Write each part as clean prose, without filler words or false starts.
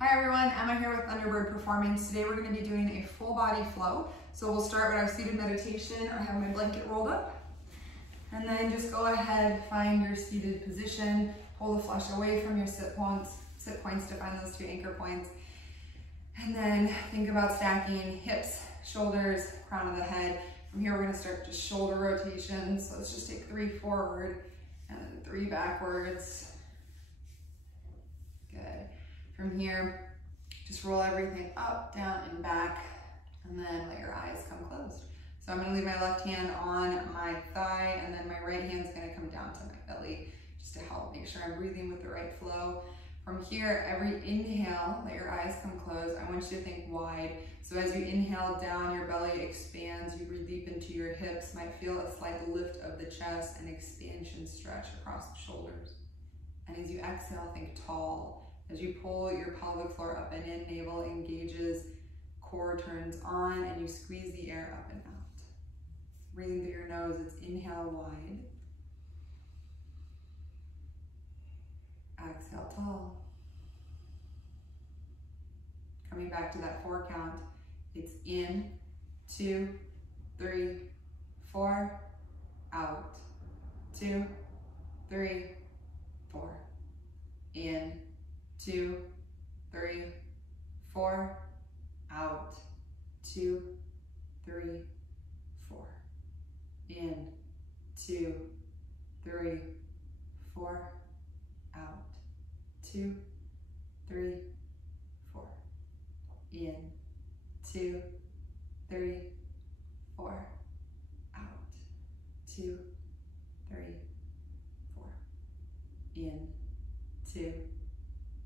Hi everyone, Emma here with Thunderbird Performance. Today we're going to be doing a full body flow. So we'll start with our seated meditation. I have my blanket rolled up. And then just go ahead, find your seated position. Hold the flesh away from your sit points to find those 2 anchor points. And then think about stacking hips, shoulders, crown of the head. From here we're going to start just shoulder rotations. So let's just take 3 forward and then 3 backwards. Good. From here, just roll everything up, down, and back, and then let your eyes come closed. So I'm gonna leave my left hand on my thigh, and then my right hand's gonna come down to my belly, just to help make sure I'm breathing with the right flow. From here, every inhale, let your eyes come closed. I want you to think wide. So as you inhale down, your belly expands, you breathe deep into your hips, might feel a slight lift of the chest and expansion stretch across the shoulders. And as you exhale, think tall. As you pull your pelvic floor up and in, navel engages, core turns on, and you squeeze the air up and out. Breathing through your nose, it's inhale wide. Exhale tall. Coming back to that 4 count, it's in, 2, 3, 4, out, 2, 3, 4, in, 2, 3, 4, out, 2, 3, 4, in, 2, 3, 4, out, 2, 3, 4, in, 2, 3, 4, out, 2, 3, 4, in, 2,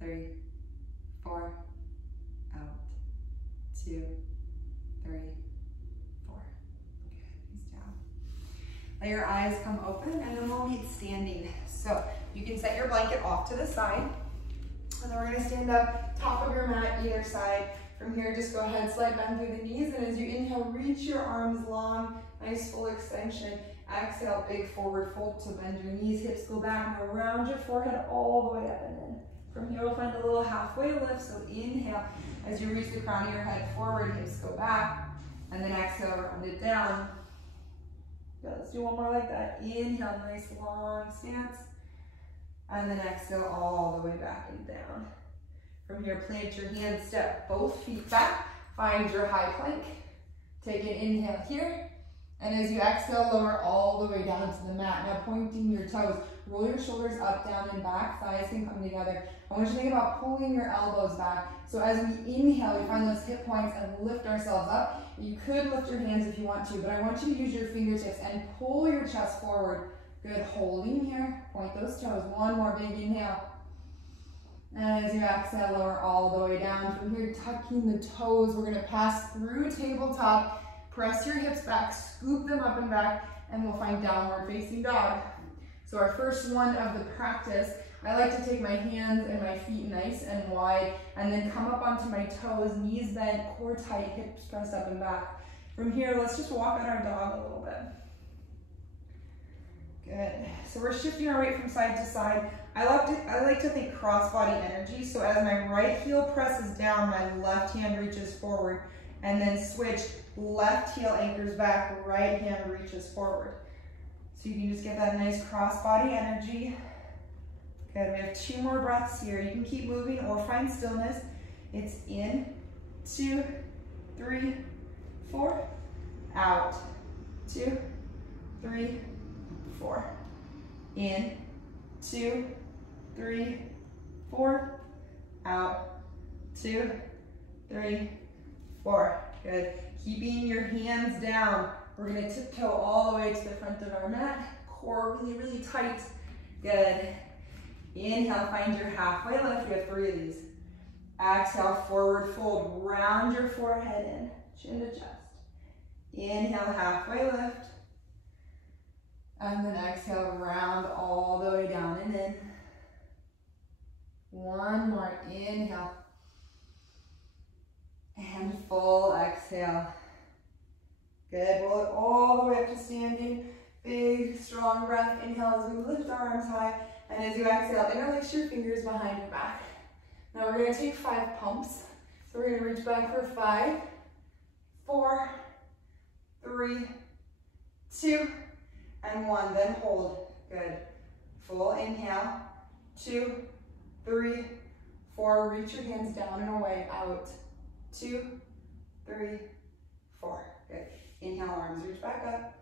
3, 4, out, 2, 3, 4. Good, knees down. Let your eyes come open, and then we'll meet standing. So you can set your blanket off to the side, and then we're gonna stand up, top of your mat, either side. From here, just go ahead, slide bend through the knees, and as you inhale, reach your arms long, nice full extension. Exhale, big forward fold to bend your knees, hips go back, and round your forehead all the way up and in. From here, we'll find a little halfway lift, so inhale. As you reach the crown of your head forward, hips go back, and then exhale, round it down. Good, let's do one more like that. Inhale, nice long stance, and then exhale all the way back and down. From here, plant your hands, step both feet back, find your high plank. Take an inhale here, and as you exhale, lower all the way down to the mat. Now pointing your toes, roll your shoulders up, down, and back, thighs can come together. I want you to think about pulling your elbows back. So as we inhale, we find those hip points and lift ourselves up. You could lift your hands if you want to, but I want you to use your fingertips and pull your chest forward. Good, holding here, point those toes. One more big inhale. And as you exhale, lower all the way down. From here, tucking the toes, we're gonna pass through tabletop, press your hips back, scoop them up and back, and we'll find downward facing dog. So our first one of the practice, I like to take my hands and my feet nice and wide, and then come up onto my toes, knees bent, core tight, hips pressed up and back. From here, let's just walk out our dog a little bit. Good. So we're shifting our weight from side to side. I like to think cross-body energy. So as my right heel presses down, my left hand reaches forward, and then switch, left heel anchors back, right hand reaches forward. So you can just get that nice cross-body energy. Good, we have 2 more breaths here. You can keep moving or find stillness. It's in, 2, 3, 4, out, 2, 3, 4, in, 2, 3, 4, out, 2, 3, 4. Good. Keeping your hands down. We're gonna tiptoe all the way to the front of our mat. Core really, really tight. Good. Inhale, find your halfway lift. We have 3 of these. Exhale, forward fold. Round your forehead in, chin to chest. Inhale, halfway lift. And then exhale, round all the way down and in. One more, inhale. And full exhale. Good, roll it all the way up to standing. Big, strong breath. Inhale as we lift our arms high. And as you exhale, interlace your fingers behind your back. Now we're gonna take 5 pumps. So we're gonna reach back for 5, 4, 3, 2, and 1. Then hold. Good. Full inhale. 2, 3, 4. Reach your hands down and away. Out. 2, 3, 4. Good. Inhale, arms reach back up.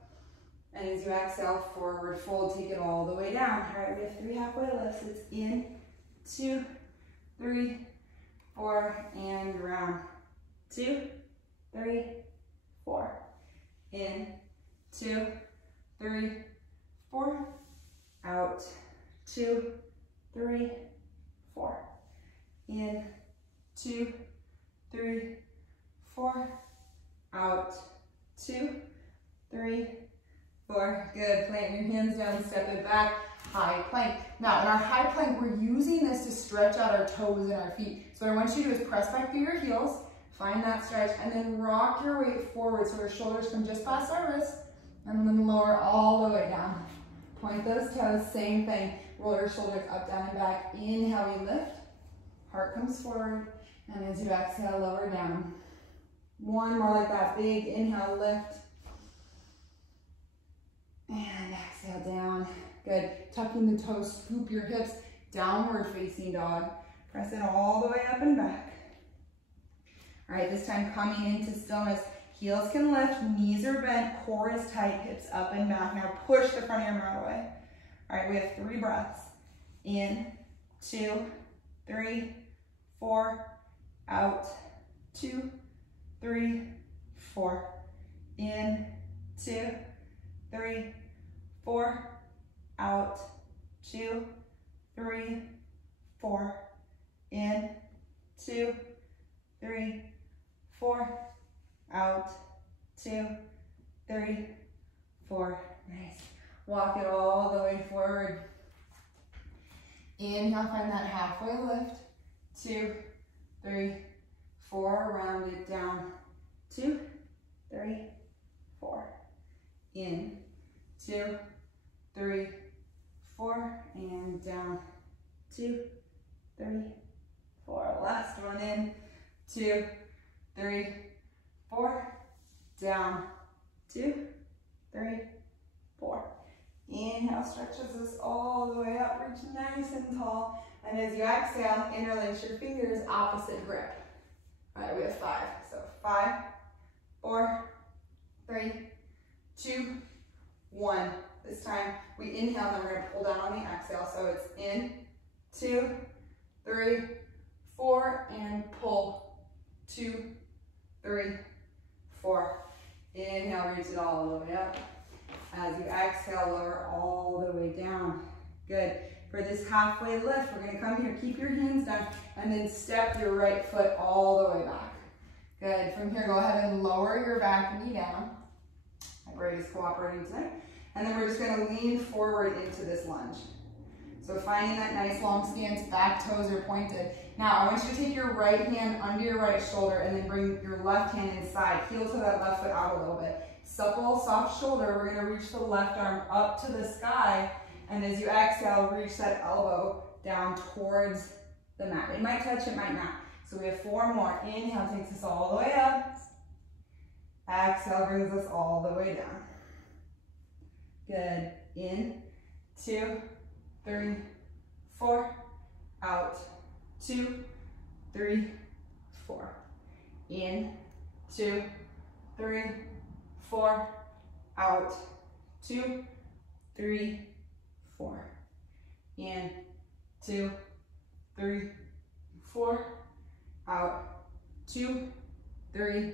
And as you exhale, forward fold, take it all the way down. All right, we have 3 halfway lifts. It's in, 2, 3, 4, and round. 2, 3, 4. In, 2, 3, 4. Out. 2, 3, 4. In, 2, 3, 4. Out. 2, 3, 4. Good. Plant your hands down, step it back. High plank. Now, in our high plank, we're using this to stretch out our toes and our feet. So what I want you to do is press back through your heels, find that stretch, and then rock your weight forward so our shoulders come just past our wrists, and then lower all the way down. Point those toes, same thing. Roll your shoulders up, down, and back. Inhale, we lift. Heart comes forward, and as you exhale, lower down. One more like that. Big inhale, lift. And exhale down. Good. Tucking the toes, scoop your hips, downward facing dog. Press it all the way up and back. All right, this time coming into stillness. Heels can lift, knees are bent, core is tight, hips up and back. Now push the front of your mat away. All right, we have 3 breaths. In, 2, 3, 4, out, 2, 3, 4. In, 2, 3, 4, out, 2, 3, 4. In, 2, 3, 4. Out, 2, 3, 4. Nice. Walk it all the way forward. Inhale, find that halfway lift. 2, 3, 4. Round it down. 2, 3, 4. In, 2, 3, 4. And down. 2, 3, 4. Last one in. 2, 3, 4. Down. 2, 3, 4. Inhale, stretches us all the way up, reach nice and tall. And as you exhale, interlace your fingers, opposite grip. All right, we have 5. So 5, 4, 3, 2, 1. This time we inhale, and then we're gonna pull down on the exhale. So it's in, 2, 3, 4, and pull. 2, 3, 4. Inhale, reach it all the way up. As you exhale, lower all the way down. Good. For this halfway lift, we're gonna come here, keep your hands down, and then step your right foot all the way back. Good. From here, go ahead and lower your back knee down. My brain is cooperating tonight. And then we're just gonna lean forward into this lunge. So finding that nice long stance, back toes are pointed. Now, I want you to take your right hand under your right shoulder and then bring your left hand inside. Heel to that left foot out a little bit. Supple, soft shoulder. We're gonna reach the left arm up to the sky. And as you exhale, reach that elbow down towards the mat. It might touch, it might not. So we have 4 more. Inhale takes us all the way up. Exhale brings us all the way down. Good. In, 2, 3, 4. Out, 2, 3, 4. In, 2, 3, 4. Out, 2, 3, 4. In, 2, 3, 4. Out, 2, 3,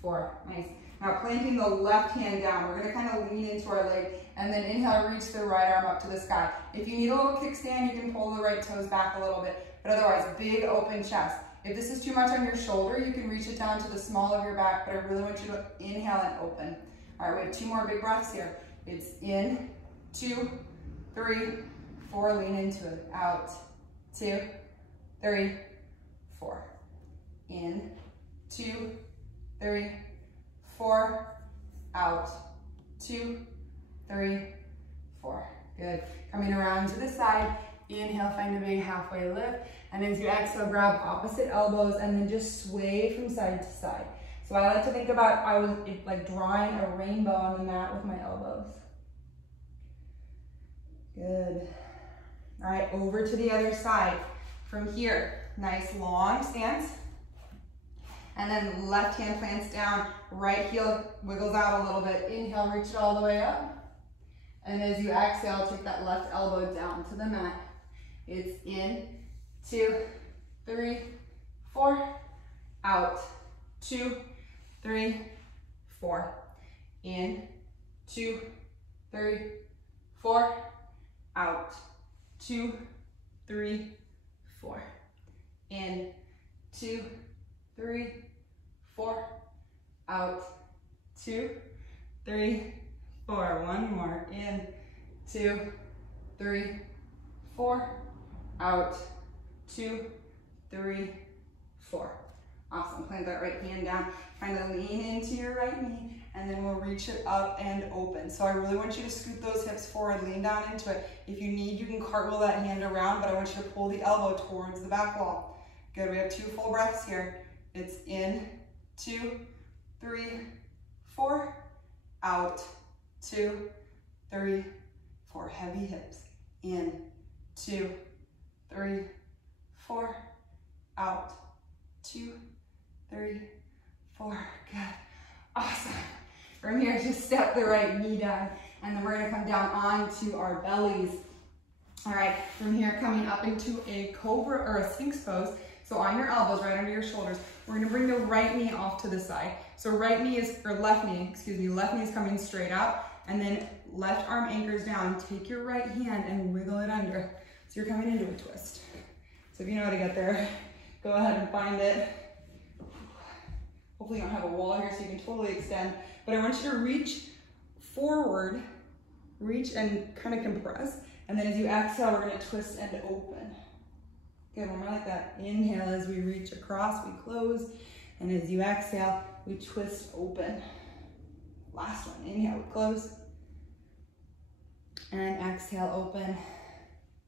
4. Nice. Now planting the left hand down, we're gonna kind of lean into our leg and then inhale, reach the right arm up to the sky. If you need a little kickstand, you can pull the right toes back a little bit, but otherwise, big open chest. If this is too much on your shoulder, you can reach it down to the small of your back, but I really want you to inhale and open. All right, we have 2 more big breaths here. It's in, 2, 3, 4, lean into it. Out, 2, 3, 4. In, 2, 3, 4. Out, 2, 3, 4. Good. Coming around to the side. Inhale, find a big halfway lift. And as you exhale, grab opposite elbows and then just sway from side to side. So I like to think about, I was like drawing a rainbow on the mat with my elbows. Good. All right, over to the other side. From here, nice long stance. And then left hand plants down, right heel wiggles out a little bit. Inhale, reach it all the way up. And as you exhale, take that left elbow down to the mat. It's in, 2, 3, 4, out, 2, 3, 4, in, 2, 3, 4, out, 2, 3, 4, in, 2, 3, 4, out, 2, 3, 4, one more, in, 2, 3, 4, out, 2, 3, 4. Awesome, plant that right hand down, kind of lean into your right knee, and then we'll reach it up and open. So I really want you to scoot those hips forward, lean down into it. If you need, you can cartwheel that hand around, but I want you to pull the elbow towards the back wall. Good, we have 2 full breaths here. It's in, 2, 3, 4, out, 2, 3, 4. Heavy hips. In, 2, 3, 4, out, 2, 3, 4. Good. Awesome. From here, just step the right knee down, and then we're gonna come down onto our bellies. All right, from here, coming up into a cobra or a sphinx pose. So on your elbows, right under your shoulders, we're gonna bring the right knee off to the side. So right knee is, or left knee, excuse me, left knee is coming straight out, and then left arm anchors down. Take your right hand and wiggle it under. So you're coming into a twist. So if you know how to get there, go ahead and find it. Hopefully you don't have a wall here so you can totally extend, but I want you to reach forward, reach and kind of compress. And then as you exhale, we're gonna twist and open. Good, one more like that. Inhale as we reach across, we close. And as you exhale, we twist open. Last one, inhale, we close. And exhale, open.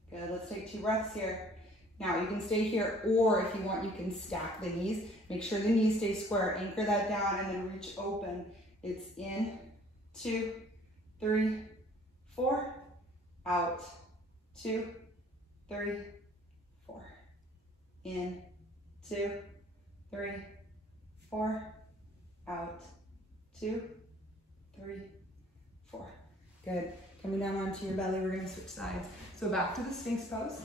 Good, let's take 2 breaths here. Now you can stay here, or if you want, you can stack the knees. Make sure the knees stay square, anchor that down, and then reach open. It's in, 2, 3, 4, out, 2, 3, 4. In, 2, 3, 4, out, 2, 3, 4. Good. Coming down onto your belly, we're gonna switch sides. So back to the Sphinx pose.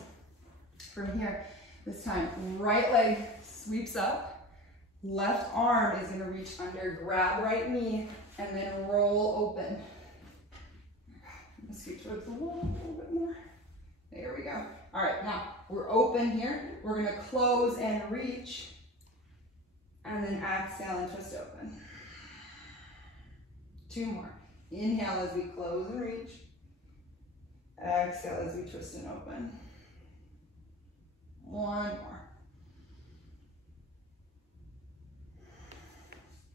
From here, this time, right leg sweeps up, left arm is gonna reach under, grab right knee, and then roll open. Let's scoot towards the wall a little bit more. There we go. All right, now we're open here. We're gonna close and reach, and then exhale and twist open. 2 more. Inhale as we close and reach. Exhale as we twist and open. 1 more.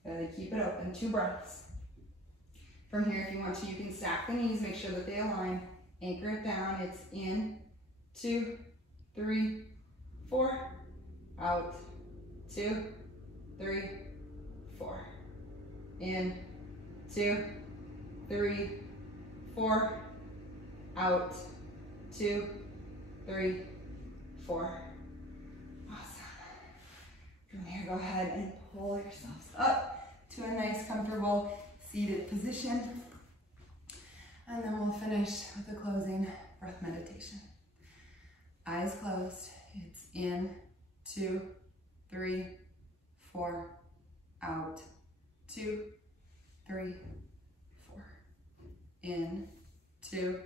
Gotta keep it open, 2 breaths. From here, if you want to, you can stack the knees, make sure that they align. Anchor it down, it's in, 2, 3, 4, out, 2, 3, 4. In, 2, 3, 4, out, 2, 3, 4. Awesome. From here, go ahead and pull yourselves up to a nice, comfortable seated position. And then we'll finish with a closing breath meditation. Eyes closed. It's in, 2, 3, 4, out, 2, 3, 4. In, 2,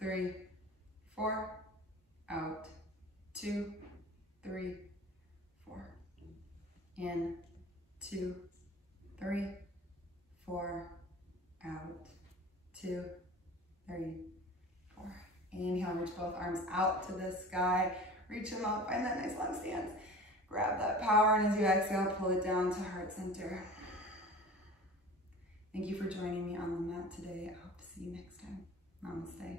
3, 4, out, 2, 3, 4. In, 2, 3, 4, out, 2, 3, 4. Inhale, reach both arms out to the sky. Reach them up, find that nice long stance. Grab that power, and as you exhale, pull it down to heart center. Thank you for joining me on the mat today. I hope to see you next time. Namaste.